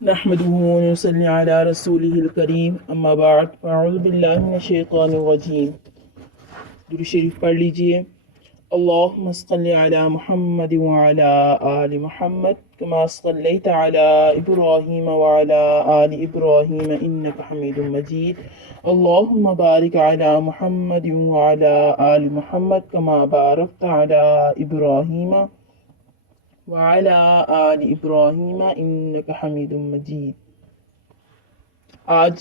نحمده ونصلي على رسوله الكريم اما بعد فاعوذ باللہ من الشیطان الرجیم۔ درود شریف پڑھ لیجئے۔ اللہم صل علی محمد وعلی آل محمد کما صلیت علی ابراہیم وعلی آل ابراہیم انک حمید مجید۔ اللہم بارک علی محمد وعلی آل محمد کما بارکت علی ابراہیم وعلی آل ابراہیم انک حمید مجید۔ آج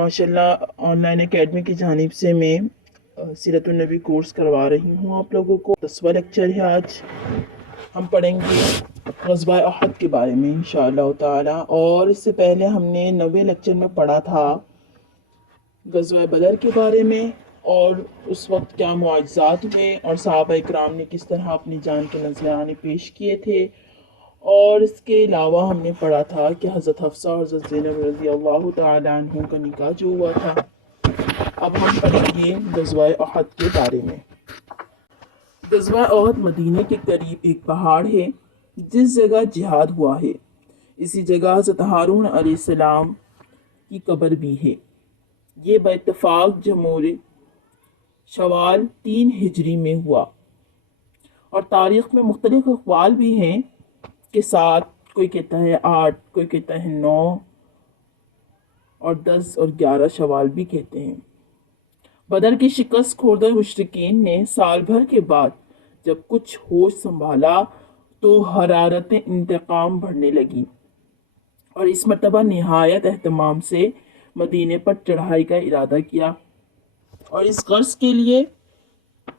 ماشاءاللہ آن لائن اکیڈمی کی جانب سے میں سیرت النبی کورس کروا رہی ہوں آپ لوگوں کو۔ 10واں لیکچر ہے۔ آج ہم پڑھیں گے غزوہ احد کے بارے میں انشاءاللہ تعالی، اور اس سے پہلے ہم نے 9ویں لیکچر میں پڑھا تھا غزوہ بدر کے بارے میں، اور اس وقت کیا معجزات ہوئے اور صحابہ اکرام نے کس طرح اپنی جان کے نذرانے پیش کیے تھے۔ اور اس کے علاوہ ہم نے پڑھا تھا کہ حضرت حفصہ اور حضرت زینب رضی اللہ تعالی عنہ کا نکاح جو ہوا تھا۔ اب ہم پڑھیں گے غزوہ احد کے بارے میں۔ غزوہ احد مدینے کے قریب ایک پہاڑ ہے جس جگہ جہاد ہوا ہے۔ اسی جگہ حضرت ہارون علیہ السلام کی قبر بھی ہے۔ یہ باتفاق جمہوری شوال 3 ہجری میں ہوا، اور تاریخ میں مختلف اقوال بھی ہیں کہ 7، کوئی کہتا ہے 8، کوئی کہتا ہے 9 اور 10 اور 11 شوال بھی کہتے ہیں۔ بدر کی شکست خوردہ مشرکین نے سال بھر کے بعد جب کچھ ہوش سنبھالا تو حرارت انتقام بڑھنے لگی، اور اس مرتبہ نہایت اہتمام سے مدینے پر چڑھائی کا ارادہ کیا، اور اس غرض کے لیے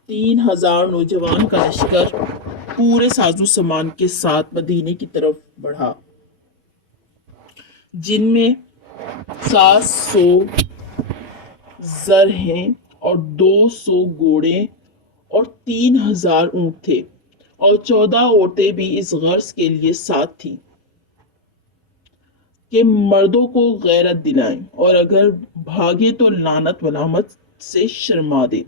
3000 نوجوان کا لشکر پورے ساز و سامان کے ساتھ مدینے کی طرف بڑھا، جن میں 700 زر ہیں اور 200 گھوڑے اور 3000 اونٹ تھے، اور 14 عورتیں بھی اس غرض کے لیے ساتھ تھیں کہ مردوں کو غیرت دلائیں اور اگر بھاگے تو لعنت ملامت سے شرما دے۔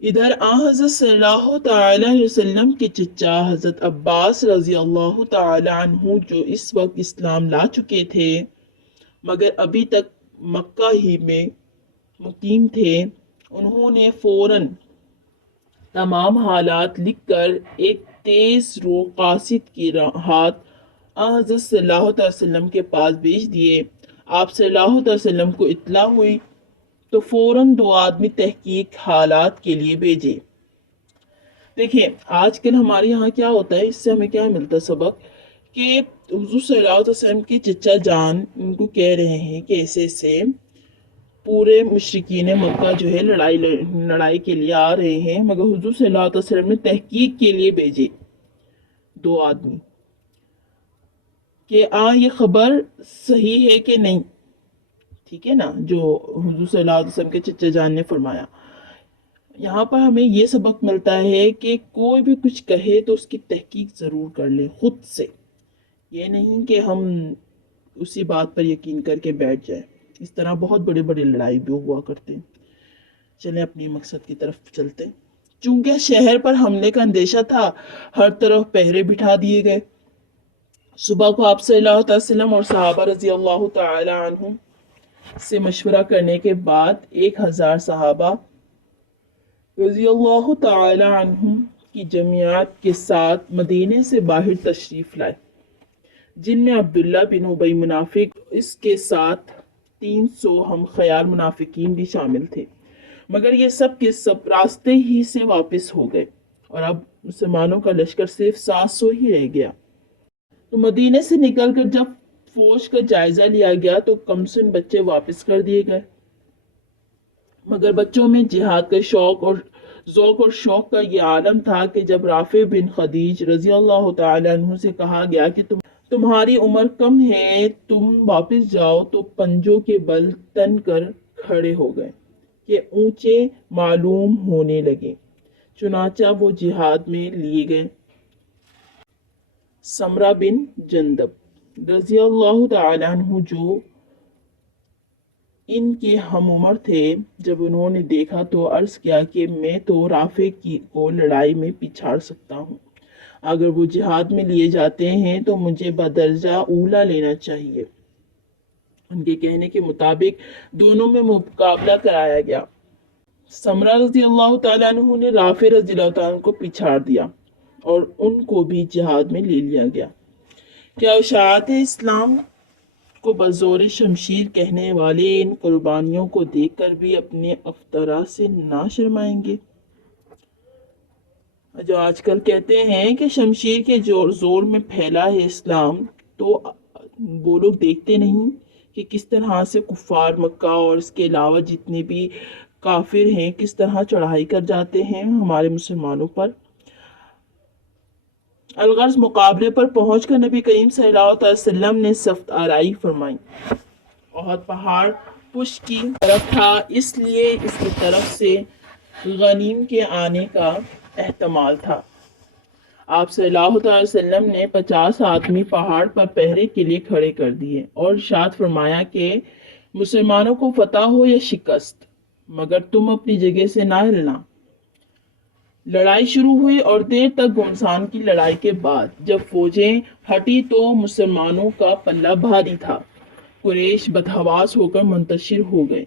ادھر حضرت صلی اللہ تعالی علیہ وسلم کے چچا حضرت عباس رضی اللہ تعالی عنہ جو اس وقت اسلام لا چکے تھے مگر ابھی تک مکہ ہی میں مقیم تھے، انہوں نے فوراً تمام حالات لکھ کر ایک تیز رو قاصد کی ہاتھ حضرت صلی اللہ علیہ وسلم کے پاس بھیج دیے۔ آپ صلی اللہ علیہ وسلم کو اطلاع ہوئی تو فوراً 2 آدمی تحقیق حالات کے لیے بھیجے۔ دیکھیں آج کل ہمارے یہاں کیا ہوتا ہے، اس سے ہمیں کیا ملتا ہے سبق، کہ حضور صلی اللہ علیہ وسلم کے چچا جان ان کو کہہ رہے ہیں کہ ایسے ایسے پورے مشرکین مکہ جو ہے لڑائی کے لیے آ رہے ہیں، مگر حضور صلی اللہ علیہ وسلم نے تحقیق کے لیے بھیجے 2 آدمی کہ یہ خبر صحیح ہے کہ نہیں، ٹھیک ہے نا، جو حضور صلی اللہ علیہ وسلم کے چچا جان نے فرمایا۔ یہاں پر ہمیں یہ سبق ملتا ہے کہ کوئی بھی کچھ کہے تو اس کی تحقیق ضرور کر لیں خود سے، یہ نہیں کہ ہم اسی بات پر یقین کر کے بیٹھ جائیں۔ اس طرح بہت بڑے بڑے لڑائی بھی ہوا کرتے ہیں۔ چلیں اپنی مقصد کی طرف چلتے ہیں۔ چونکہ شہر پر حملے کا اندیشہ تھا، ہر طرف پہرے بٹھا دیے گئے۔ صبح کو آپ صلی اللہ علیہ وسلم اور صحابہ رضی اللہ تعالی عنہ سے مشورہ کرنے کے بعد 1000 صحابہ رضی اللہ تعالی عنہ کی جماعت کے ساتھ مدینے سے باہر تشریف لائے، جن میں عبداللہ بن ابی منافق، اس کے ساتھ 300 ہم خیال منافقین بھی شامل تھے، مگر یہ سب کے سب راستے ہی سے واپس ہو گئے، اور اب مسلمانوں کا لشکر صرف 700 ہی رہ گیا۔ تو مدینے سے نکل کر جب فوج کا جائزہ لیا گیا تو کمسن بچے واپس کر دیے گئے، مگر بچوں میں جہاد کا ذوق اور شوق کا یہ عالم تھا کہ جب رافع بن خدیج رضی اللہ تعالی عنہ سے کہا گیا کہ تمہاری عمر کم ہے، تم واپس جاؤ، تو پنجوں کے بل تن کر کھڑے ہو گئے کہ اونچے معلوم ہونے لگے، چنانچہ وہ جہاد میں لیے گئے۔ سمرہ بن جندب رضی اللہ تعالی عنہ جو ان کے ہم عمر تھے، جب انہوں نے دیکھا تو عرض کیا کہ میں تو رافع کو لڑائی میں پچھاڑ سکتا ہوں، اگر وہ جہاد میں لیے جاتے ہیں تو مجھے بدرجہ اولا لینا چاہیے۔ ان کے کہنے کے مطابق دونوں میں مقابلہ کرایا گیا۔ سمرہ رضی اللہ تعالیٰ عنہ نے رافع رضی اللہ تعالیٰ عنہ کو پچھاڑ دیا اور ان کو بھی جہاد میں لے لیا گیا۔ کیا اشاعت اسلام کو بزور شمشیر کہنے والے ان قربانیوں کو دیکھ کر بھی اپنے افطرا سے نہ شرمائیں گے؟ جو آج کل کہتے ہیں کہ شمشیر کے زور میں پھیلا ہے اسلام، تو وہ لوگ دیکھتے نہیں کہ کس طرح سے کفار مکہ اور اس کے علاوہ جتنے بھی کافر ہیں کس طرح چڑھائی کر جاتے ہیں ہمارے مسلمانوں پر۔ الغرض مقابلے پر پہنچ کر نبی کریم صلی اللہ علیہ وسلم نے سخت آرائی فرمائی۔ احد پہاڑ پشت کی طرف تھا، اس لیے اس کی طرف سے غنیم کے آنے کا احتمال تھا۔ آپ صلی اللہ علیہ وسلم نے 50 آدمی پہاڑ پر پہرے کے لیے کھڑے کر دیے اور ارشاد فرمایا کہ مسلمانوں کو فتح ہو یا شکست، مگر تم اپنی جگہ سے نہ ہلنا۔ لڑائی شروع ہوئی اور دیر تک گھمسان کی لڑائی کے بعد جب فوجیں ہٹی تو مسلمانوں کا پلہ بھاری تھا۔ قریش بدحواس ہو کر منتشر ہو گئے۔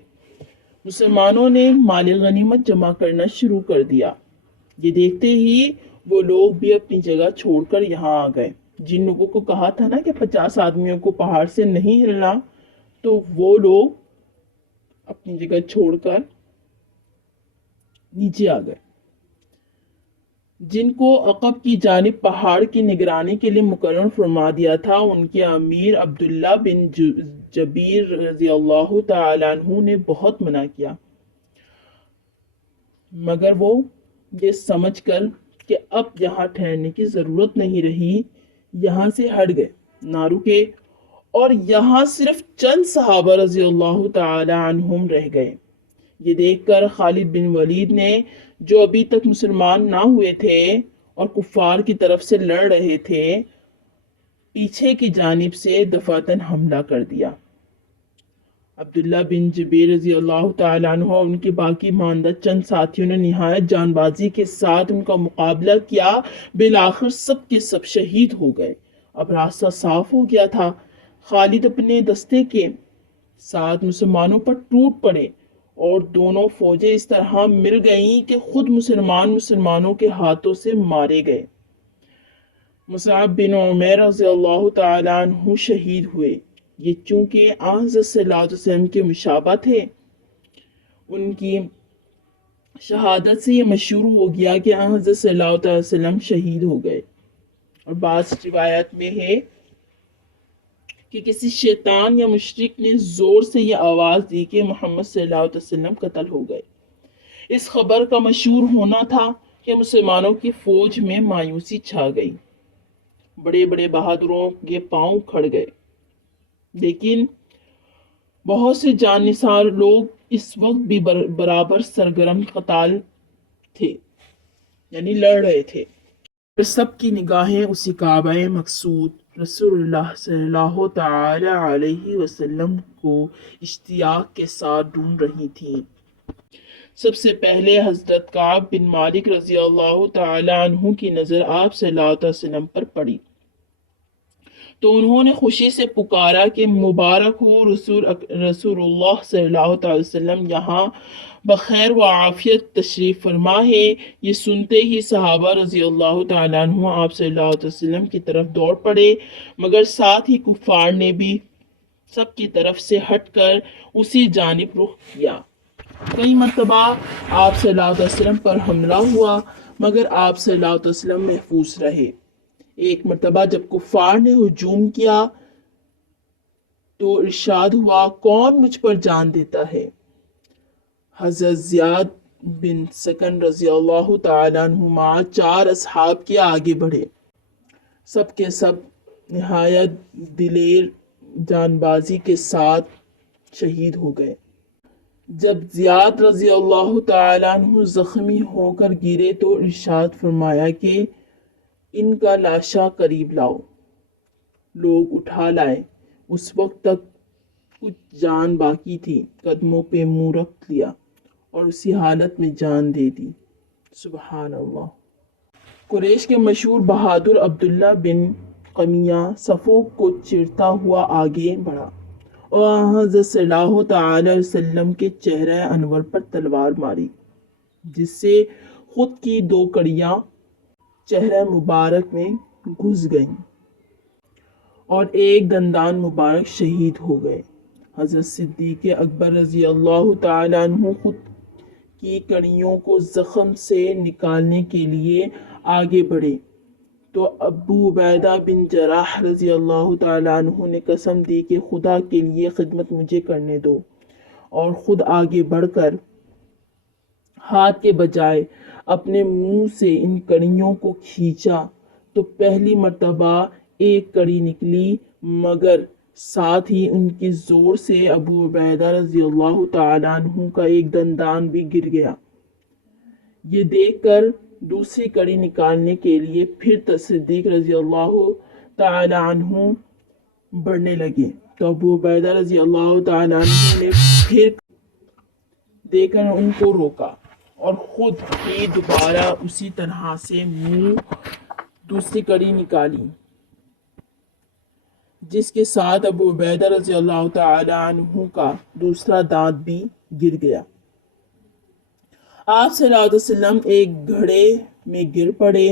مسلمانوں نے مال غنیمت جمع کرنا شروع کر دیا۔ یہ دیکھتے ہی وہ لوگ بھی اپنی جگہ چھوڑ کر یہاں آ گئے۔ جن لوگوں کو کہا تھا نا کہ 50 آدمیوں کو پہاڑ سے نہیں ہلنا، تو وہ لوگ اپنی جگہ چھوڑ کر نیچے آ گئے۔ جن کو عقب کی جانب پہاڑ کی نگرانی کے لیے مقرر فرما دیا تھا، ان کے امیر عبداللہ بن جبیر رضی اللہ تعالیٰ عنہ نے بہت منع کیا، مگر وہ یہ سمجھ کر کہ اب یہاں ٹھہرنے کی ضرورت نہیں رہی، یہاں سے ہٹ گئے، نہ رکے، اور یہاں صرف چند صحابہ رضی اللہ تعالی عنہم رہ گئے۔ یہ دیکھ کر خالد بن ولید نے، جو ابھی تک مسلمان نہ ہوئے تھے اور کفار کی طرف سے لڑ رہے تھے، پیچھے کی جانب سے دفعتاً حملہ کر دیا۔ عبداللہ بن جبیر رضی اللہ تعالیٰ عنہ اور ان کے باقی ماندہ چند ساتھیوں نے نہایت جان بازی کے ساتھ ان کا مقابلہ کیا۔ بالآخر سب کے سب شہید ہو گئے۔ اب راستہ صاف ہو گیا تھا۔ خالد اپنے دستے کے ساتھ مسلمانوں پر ٹوٹ پڑے اور دونوں فوجیں اس طرح مل گئیں کہ خود مسلمانوں کے ہاتھوں سے مارے گئے۔ مصعب بن عمیر رضی اللہ تعالیٰ عنہ شہید ہوئے۔ یہ چونکہ حضرت صلی اللہ علیہ وسلم کے مشابہ تھے، ان کی شہادت سے یہ مشہور ہو گیا کہ حضرت صلی اللہ علیہ وسلم شہید ہو گئے۔ اور بعض روایت میں ہے کہ کسی شیطان یا مشرک نے زور سے یہ آواز دی کہ محمد صلی اللہ علیہ وسلم قتل ہو گئے۔ اس خبر کا مشہور ہونا تھا کہ مسلمانوں کی فوج میں مایوسی چھا گئی، بڑے بڑے بہادروں کے پاؤں کھڑ گئے، لیکن بہت سے جان نثار لوگ اس وقت بھی برابر سرگرم قتال تھے، یعنی لڑ رہے تھے۔ سب کی نگاہیں اسی کعبہ مقصود رسول اللہ صلی اللہ تعالی علیہ وسلم کو اشتیاق کے ساتھ ڈھونڈ رہی تھیں۔ سب سے پہلے حضرت کعب بن مالک رضی اللہ تعالی عنہ کی نظر آپ صلی اللہ علیہ وسلم پر پڑی تو انہوں نے خوشی سے پکارا کہ مبارک ہو رسول اللہ صلی اللہ علیہ وسلم یہاں بخیر و عافیت تشریف فرما ہے۔ یہ سنتے ہی صحابہ رضی اللہ تعالیٰ عنہ آپ صلی اللہ علیہ وسلم کی طرف دوڑ پڑے، مگر ساتھ ہی کفار نے بھی سب کی طرف سے ہٹ کر اسی جانب رخ کیا۔ کئی مرتبہ آپ صلی اللہ علیہ وسلم پر حملہ ہوا، مگر آپ صلی اللہ علیہ وسلم محفوظ رہے۔ ایک مرتبہ جب کفار نے ہجوم کیا تو ارشاد ہوا، کون مجھ پر جان دیتا ہے؟ حضرت زیاد بن سکن رضی اللہ تعالیٰ عنہما 4 اصحاب کے آگے بڑھے، سب کے سب نہایت دلیر جان بازی کے ساتھ شہید ہو گئے۔ جب زیاد رضی اللہ تعالیٰ عنہ زخمی ہو کر گرے تو ارشاد فرمایا کہ ان کا لاشا قریب لاؤ۔ لوگ اٹھا لائے۔ اس وقت تک کچھ جان باقی تھی، قدموں پہ منہ رکھ لیا اور اسی حالت میں جان دے دی۔ سبحان اللہ۔ قریش کے مشہور بہادر عبداللہ بن قمیہ صفوں کو چیرتا ہوا آگے بڑھا اور حضرت صلی اللہ تعالی علیہ وسلم کے چہرہ انور پر تلوار ماری، جس سے خود کی 2 کڑیاں چہرہ مبارک میں گھس گئیں اور ایک دندان مبارک شہید ہو گئے۔ حضرت صدیق اکبر رضی اللہ تعالی عنہ خود کی کڑیوں کو زخم سے نکالنے کے لیے آگے بڑھے تو ابو عبیدہ بن جراح رضی اللہ تعالی عنہ نے قسم دی کہ خدا کے لیے خدمت مجھے کرنے دو، اور خود آگے بڑھ کر ہاتھ کے بجائے اپنے منہ سے ان کڑیوں کو کھینچا تو پہلی مرتبہ ایک کڑی نکلی، مگر ساتھ ہی ان کے زور سے ابو عبیدہ رضی اللہ تعالی عنہ کا ایک دندان بھی گر گیا۔ یہ دیکھ کر دوسری کڑی نکالنے کے لیے پھر صدیق رضی اللہ تعالی عنہ بڑھنے لگے تو ابو عبیدہ رضی اللہ تعالی عنہ نے پھر دے کر ان کو روکا اور خود ہی دوبارہ اسی طرح سے منہ دوسری کڑی نکالی، جس کے ساتھ ابو عبیدہ رضی اللہ تعالی عنہ کا دوسرا دانت بھی گر گیا۔ آپ صلی اللہ علیہ وسلم ایک گھڑے میں گر پڑے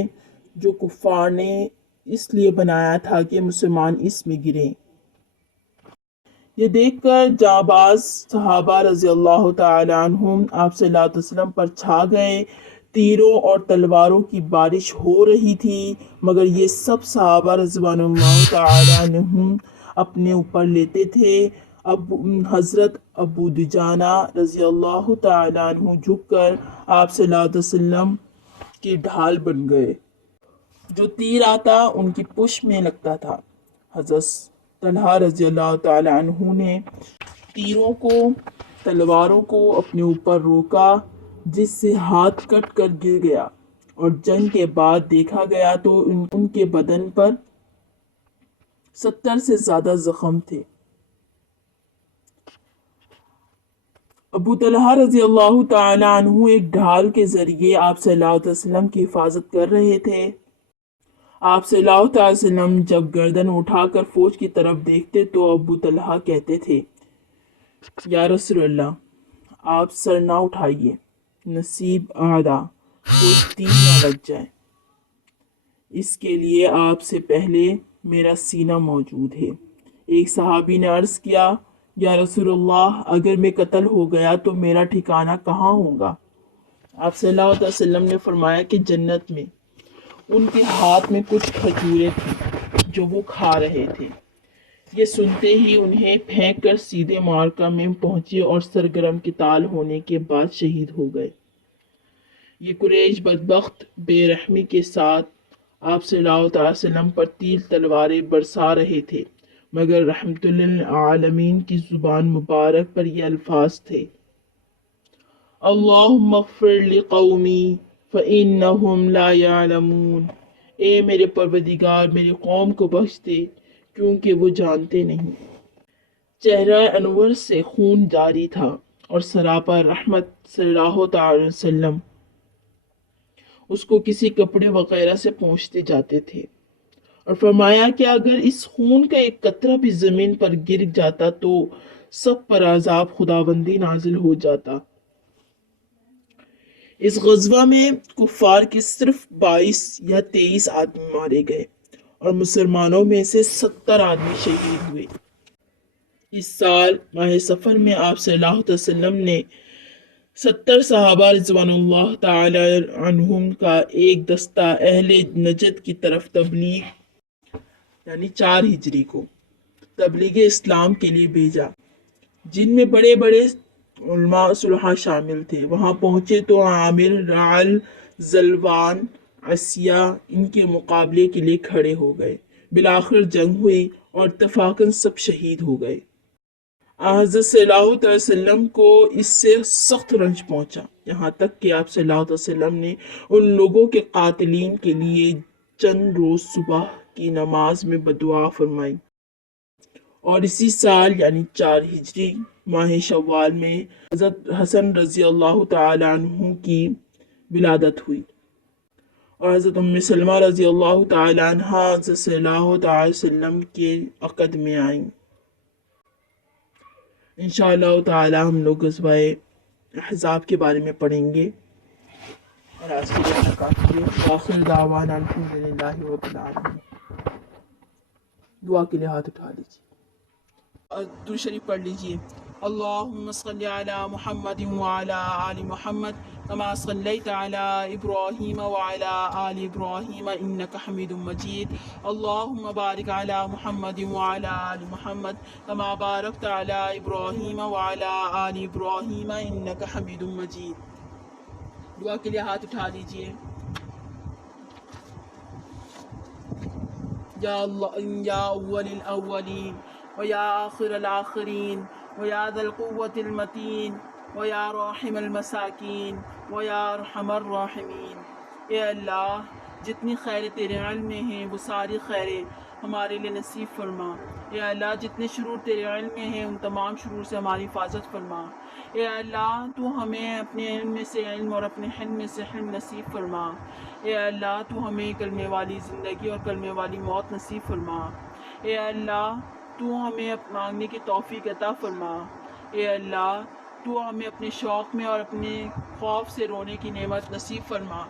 جو کفار نے اس لیے بنایا تھا کہ مسلمان اس میں گریں۔ یہ دیکھ کر جانباز صحابہ رضی اللہ تعالی عنہم آپ صلی اللہ علیہ وسلم پر چھا گئے۔ تیروں اور تلواروں کی بارش ہو رہی تھی، مگر یہ سب صحابہ رضوان اللہ تعالی عنہم اپنے اوپر لیتے تھے۔ اب حضرت ابو دجانہ رضی اللہ تعالی عنہ جھک کر آپ صلی اللہ علیہ وسلم کی ڈھال بن گئے، جو تیر آتا ان کی پشت میں لگتا تھا۔ حضرت طلحہ رضی اللہ تعالی عنہ نے تیروں کو تلواروں کو اپنے اوپر روکا، جس سے ہاتھ کٹ کر گر گیا، اور جنگ کے بعد دیکھا گیا تو ان کے بدن پر 70 سے زیادہ زخم تھے۔ ابو طلحہ رضی اللہ تعالی عنہ ایک ڈھال کے ذریعے آپ صلی اللہ علیہ وسلم کی حفاظت کر رہے تھے۔ آپ صلی اللہ تعالی وسلم جب گردن اٹھا کر فوج کی طرف دیکھتے تو ابو طلحہ کہتے تھے، یا رسول اللہ، آپ سر نہ اٹھائیے، نصیب آدھا کوئی تیر نہ لگ جائے، اس کے لیے آپ سے پہلے میرا سینہ موجود ہے۔ ایک صحابی نے عرض کیا، یا رسول اللہ، اگر میں قتل ہو گیا تو میرا ٹھکانہ کہاں ہوگا؟ آپ صلی اللہ علیہ وسلم نے فرمایا کہ جنت میں۔ ان کے ہاتھ میں کچھ کھجوریں تھیں جو وہ کھا رہے تھے۔ یہ سنتے ہی انہیں پھینک کر سیدھے معرکہ میں پہنچے اور سرگرم قتال ہونے کے بعد شہید ہو گئے۔ یہ قریش بدبخت بے رحمی کے ساتھ آپ صلی اللہ علیہ وسلم پر تیر تلواریں برسا رہے تھے، مگر رحمت للعالمین کی زبان مبارک پر یہ الفاظ تھے، اللہم اغفر لقومی فإنہم لا یعلمون، اے میرے پروردگار میری قوم کو بخش دے کیونکہ وہ جانتے نہیں۔ چہرہ انور سے خون جاری تھا اور سراپا رحمت صلی اللہ تعالی وسلم اس کو کسی کپڑے وغیرہ سے پونچھتے جاتے تھے، اور فرمایا کہ اگر اس خون کا ایک قطرہ بھی زمین پر گر جاتا تو سب پر عذاب خداوندی نازل ہو جاتا۔ اس غزوہ میں کفار کے صرف 22 یا 23 آدمی مارے گئے اور مسلمانوں میں سے 70 آدمی شہید ہوئے۔ اس سال ماہ سفر میں آپ صلی اللہ علیہ وسلم نے 70 صحابہ رضوان اللہ تعالی عنہم کا ایک دستہ اہل نجد کی طرف تبلیغ یعنی 4 ہجری کو تبلیغ اسلام کے لیے بھیجا، جن میں بڑے بڑے علماء صلحاء شامل تھے۔ وہاں پہنچے تو عامر، رعل، ذلوان، عصیہ ان کے مقابلے کے لیے کھڑے ہو گئے۔ بالآخر جنگ ہوئی اور اتفاقاً سب شہید ہو گئے۔ حضرت صلی اللہ علیہ وسلم کو اس سے سخت رنج پہنچا، یہاں تک کہ آپ صلی اللہ علیہ وسلم نے ان لوگوں کے قاتلین کے لیے چند روز صبح کی نماز میں بدعا فرمائی، اور اسی سال یعنی 4 ہجری ماہ شوال میں حضرت حسن رضی اللہ تعالی عنہ کی ولادت ہوئی، اور حضرت ام سلمہ رضی اللہ تعالی عنہ حضرت صلی اللہ تعالی وسلم کے عقد میں آئیں۔ انشاءاللہ تعالی ہم لوگ غزوہ احزاب کے بارے میں پڑھیں گے، اور آج کے لیے کافی ہے۔ آخر دعوانا الحمدللہ رب العالمین۔ دعا کے لیے ہاتھ اٹھا لیجیے اور درود شریف پڑھ لیجیے۔ اللہم صلی علی محمد وعلی آل محمد کما صلیت علی ابراہیم وعلی آل ابراہیم انک حمید مجید۔ اللہم بارک علی محمد وعلی آل محمد کما بارکت علی ابراہیم وعلی آل ابراہیم انک حمید مجید۔ دعا کے لیے ہاتھ اٹھا لیجیے۔ یا اللہ یا اول الاولین ویا آخر الآخرین ویا ذا القوة المتین ویا راحم المساکین ویا ارحم الراحمین۔ اے اللہ، جتنی خیر تیرے علم میں ہیں وہ ساری خیریں ہمارے لیے نصیب فرما۔ اے اللہ، جتنے شرور تیرے علم میں ہیں ان تمام شرور سے ہماری حفاظت فرما۔ اے اللہ، تو ہمیں اپنے علم میں سے علم اور اپنے حلم میں سے حلم نصیب فرما۔ اے اللہ، تو ہمیں کلمے والی زندگی اور کلمے والی موت نصیب فرما۔ اے اللہ، تو ہمیں مانگنے کی توفیق عطا فرما۔ اے اللہ، تو ہمیں اپنے شوق میں اور اپنے خوف سے رونے کی نعمت نصیب فرما۔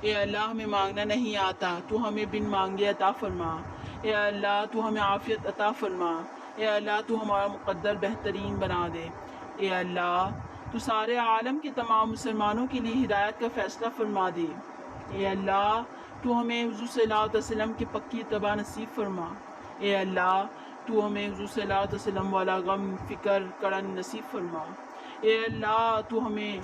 اے اللہ، ہمیں مانگنا نہیں آتا، تو ہمیں بن مانگے عطا فرما۔ اے اللہ، تو ہمیں عافیت عطا فرما۔ اے اللہ، تو ہمارا مقدر بہترین بنا دے۔ اے اللہ، تو سارے عالم کے تمام مسلمانوں کے لیے ہدایت کا فیصلہ فرما دے۔ اے اللہ، تو ہمیں حضور صلی اللہ علیہ وسلم کی پکی اتباع نصیب فرما۔ اے اللہ، تو ہمیں حضور صلی اللہ علیہ وسلم والا غم فکر کرن نصیب فرما۔ اے اللہ، تو ہمیں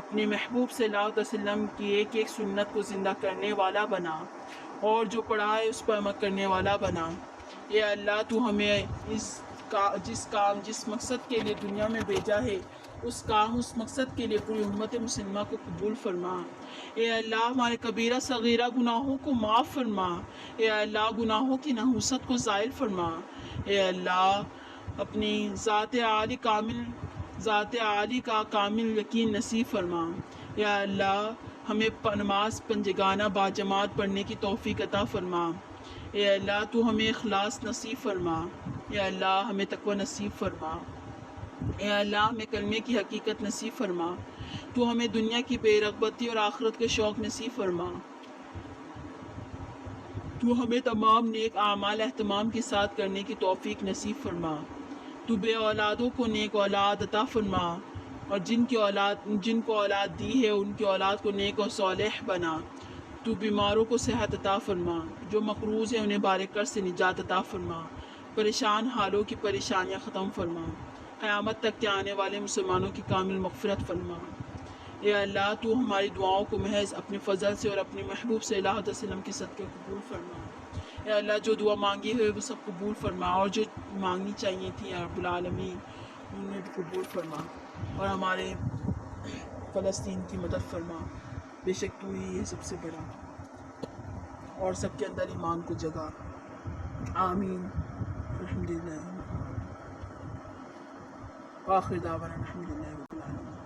اپنے محبوب صلی اللہ علیہ وسلم کی ایک ایک سنت کو زندہ کرنے والا بنا، اور جو پڑھا ہے اس پر عمل کرنے والا بنا۔ اے اللہ، تو ہمیں جس مقصد کے لیے دنیا میں بھیجا ہے اس مقصد کے لیے پوری امت مسلمہ کو قبول فرما۔ اے اللہ، ہمارے کبیرہ صغیرہ گناہوں کو معاف فرما۔ اے اللہ، گناہوں کی نحوست کو زائل فرما۔ اے اللہ، اپنی ذات عالی کا کامل یقین نصیب فرما۔ یا اللہ، ہمیں نماز پنجگانہ باجماعت پڑھنے کی توفیق عطا فرما۔ اے اللہ، تو ہمیں اخلاص نصیب فرما۔ اے اللہ، ہمیں تقوی نصیب فرما۔ اے اللہ، ہمیں کلمے کی حقیقت نصیب فرما۔ تو ہمیں دنیا کی بے رغبتی اور آخرت کے شوق نصیب فرما۔ تو ہمیں تمام نیک اعمال اہتمام کے ساتھ کرنے کی توفیق نصیب فرما۔ تو بے اولادوں کو نیک اولاد عطا فرما، اور جن کو اولاد دی ہے ان کی اولاد کو نیک و صالح بنا۔ تو بیماروں کو صحت عطا فرما، جو مقروض ہیں انہیں بارکر سے نجات عطا فرما، پریشان حالوں کی پریشانیاں ختم فرما، قیامت تک کے آنے والے مسلمانوں کی کامل مغفرت فرما۔ اے اللہ، تو ہماری دعاؤں کو محض اپنے فضل سے اور اپنے محبوب صلی اللہ علیہ وسلم کے صدقے قبول فرما۔ اے اللہ، جو دعا مانگی ہوئے وہ سب قبول فرما، اور جو مانگنی چاہیے تھی یا رب العالمین انہیں بھی قبول فرما، اور ہمارے فلسطین کی مدد فرما۔ بے شک تو ہی ہے سب سے بڑا، اور سب کے اندر ایمان کو جگا۔ آمین۔ الحمدللہ آخر دعوانا الحمدللہ رب العالمین۔